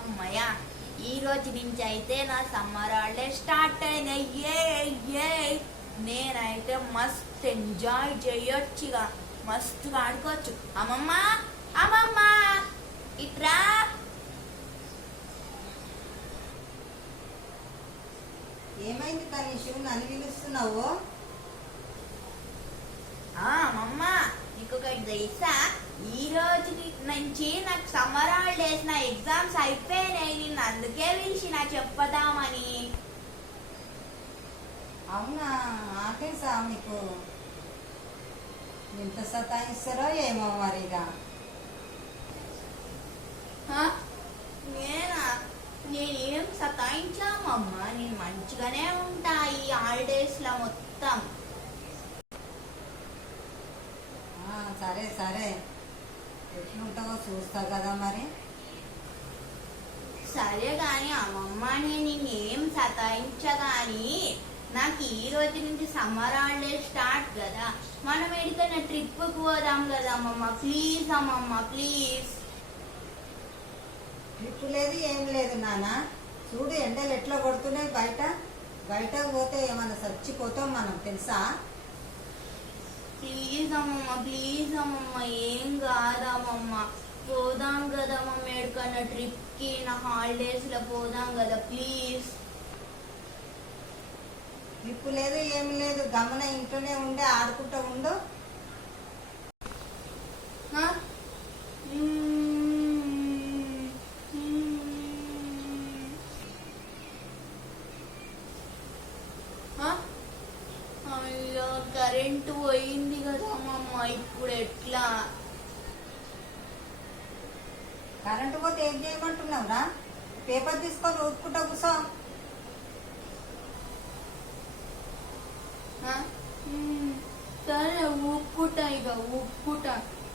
అమ్మయ్య ఈ రోజు నుంచి అయితే నా సమ్మర్ హాలిడే స్టార్ట్ అయినాయి. నేనైతే మస్త్ ఎంజాయ్ చేయొచ్చుగా. మస్తుగా ఆడుకోవచ్చు. అమ్మమ్మ అమ్మమ్మ ఇట్రా. ఏమైంది తనీషు? నన్ను పిలుస్తున్నావు? అమ్మమ్మ నీకు ఒకటి తెలుసా? ఈ రోజు నుంచి నాకు సమ్మర్ హాలిడేస్ నా ఎగ్జామ్స్ అయిపోయినాయి నిన్ను అందుకే పిలిచిన చెప్పదామని. అవునా? ఆకేసా మీకు? ఎంత సతాయిస్తారో ఏమో మరిగా? నేనా? నేనేం సతాయించామమ్మా? నేను మంచిగానే ఉంటా ఈ హాలిడేస్లో మొత్తం సరే సరే. ఎట్లుంటావో చూస్తా కదా మరి. సరే గాని అమ్మమ్మ నేను నిన్నేం సతాయించగాని నాకు ఈ రోజు నుంచి సమ్మర్ హాలిడేస్ స్టార్ట్ కదా. మనం ఎడికైనా ట్రిప్కు పోదాం కదా అమ్మమ్మ. ప్లీజ్ అమ్మమ్మ ప్లీజ్. ట్రిప్ లేదు ఏం లేదు నాన్న చూడు ఎండలు ఎట్లా కొడుతున్నాయి బయట. బయట పోతే ఏమన్నా చచ్చిపోతాం మనం తెలుసా? ప్లీజ్ అమ్మమ్మ ప్లీజ్ అమ్మమ్మ ఏం కాదమ్మమ్మ పోదాం కదా మమ్మ ఎక్కడికన్నా ట్రిప్కి నా హాలిడేస్లో పోదాం కదా ప్లీజ్. ట్రిప్ లేదు ఏం లేదు. గమన ఇంట్లోనే ఉండే ఆడుకుంటూ ఉండు. అయ్యో కరెంటు పోయింది కదా అమ్మమ్మ ఇప్పుడు ఎట్లా కరెంటు పోతే ఏం చేయమంటున్నావురా పేపర్ తీసుకొని ఊరుకుంటా? మ్మ్. సరే ఉప్పుట ఇక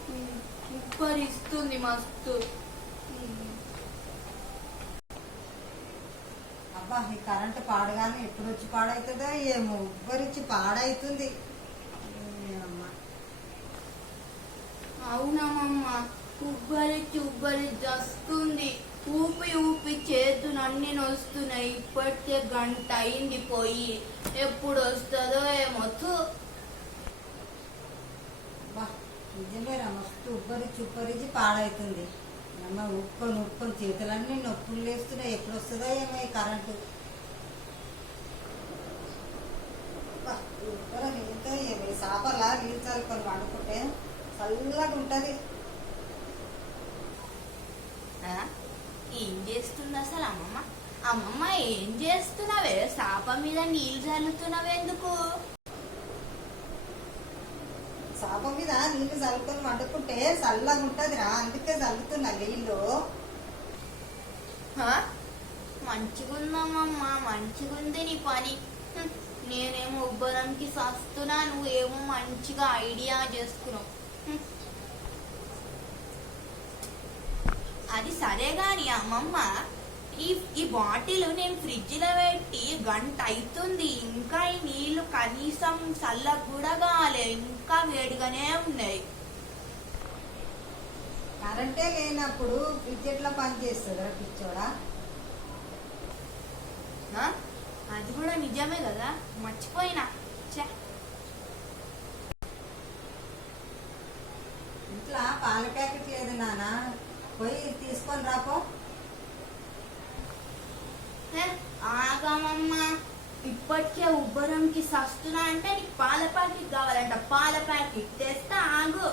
మ్మ్. ఉప్పరిస్తుంది మస్తు అబ్బా ఈ కరెంటు పాడగానే ఎప్పుడు వచ్చి పాడవుతుందో ఏమో ఉబ్బరిచ్చి పాడవుతుంది. అవునమ్మమ్మ ఉబ్బరిచ్చి ఉబ్బరిచ్చి వస్తుంది ఊపి ఊపి చేతులు అన్ని నొస్తున్నాయి. ఇప్పటికే గంట అయింది పోయి. ఎప్పుడు వస్తుందో ఏమో థు. అబ్బా నిజమేరా మస్తు ఉబ్బరిచ్చి ఉబ్బరిచ్చి పాడవుతుంది అమ్మ ఉప్పుకొని ఉప్పుకొని చేతులన్నీ నొప్పులు లేస్తున్నాయి. ఎప్పుడు వస్తుందో ఏమో ఈ కరెంటు. అబ్బా, ఈ నీళ్ళు చల్లుకొని వండుకుంటే చల్లగా ఉంటుంది. ఆ? ఏం చేస్తుంది అసలు అమ్మమ్మ? అమ్మమ్మ ఏం చేస్తున్నావే? సాప మీద నీళ్ళు చల్లుతున్నావు ఎందుకు సాప మీద నీళ్ళు చల్లుకొని వండుకుంటే చల్లగా ఉంటుంది రా అందుకే చల్లుతున్నా నీళ్ళు మంచిగుందమ్మా మంచిగుంది నీ పని. నేనేమో ఉబ్బరంకి సస్తున్నా నువ్వేమో మంచిగా ఐడియా చేసుకున్నావు. అది సరే కానీ అమ్మమ్మ ఈ ఈ బాటిల్ నేను ఫ్రిడ్జ్లో పెట్టి గంట అవుతుంది ఇంకా ఈ నీళ్ళు కనీసం చల్లగా కూడా కాలే. ఇంకా వేడిగానే ఉన్నాయి. కరెంటే లేనప్పుడు ఫ్రిడ్జ్ ఎట్లా పని చేస్తుంది పిచ్చోడా? అది కూడా నిజమే కదా? మర్చిపోయినా. ఇంట్లో పాల ప్యాకెట్ లేదు నాన్న పోయి తీసుకొని రాపో హే, ఆగమమ్మా ఇప్పటికే ఉబ్బరంకి సస్తున్నా అంటే నీకు పాల ప్యాకెట్ కావాలంట. పాల ప్యాకెట్ తెస్తా ఆగు.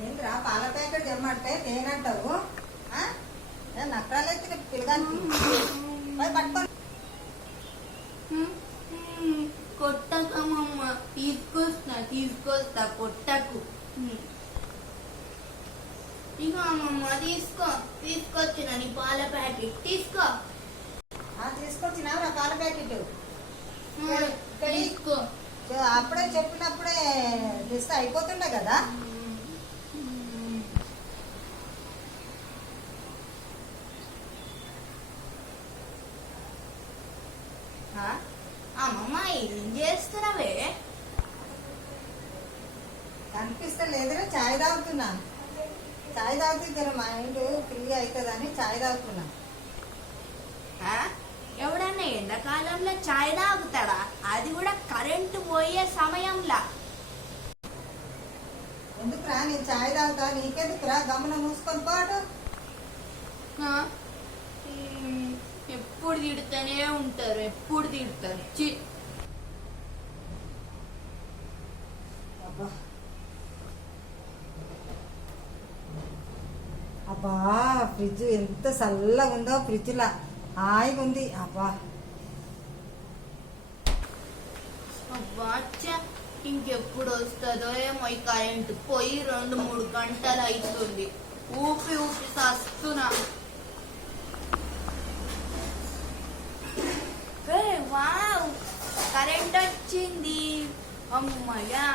ఏంద్రా పాల ప్యాకెట్ తెమ్మంటే నేనంటావు నక్కరాలైతే నీకు పిల్లగానికి అమ్మమ్మ తీసుకో తీసుకొచ్చిన నీ పాల ప్యాకెట్ తీసుకో. తీసుకొచ్చినావురా పాల ప్యాకెట్? తీసుకో. అప్పుడే చెప్పినప్పుడే తెస్తే అయిపోతుండే కదా? అమ్మమ్మ ఏం చేస్తున్నావే? కనిపిస్తే లేదురా చాయ్ తాగుతున్నా చాయ్ తాగితే జర మైండ్ ఫ్రీ అవుతుందని చాయ్ తాగుతున్నా? ఎవడన్నా ఎండాకాలంలో చాయ్ తాగుతాడా? అది కూడా కరెంటు పోయే సమయంలో. ఎందుకురా నేను చాయ్ తాగుతా నీకెందుకురా గమన మూసుకొని పాటు. ఎప్పుడు తిడుతూనే ఉంటారు ఎప్పుడు తిడతారు. చి. అబ్బా. అబ్బా ఫ్రిడ్జ్ ఎంత చల్లగా ఉందో ఫ్రిడ్జ్లా. హాయిగా ఉంది అబ్బా ఇంకెప్పుడు వస్తుందో ఏమో ఈ కరెంటు. పోయి రెండు మూడు గంటలు అవుతుంది ఊపి ఊపి చస్తున్నా ఏ, వావ్. కరెంట్ వచ్చింది అమ్మయ్యా.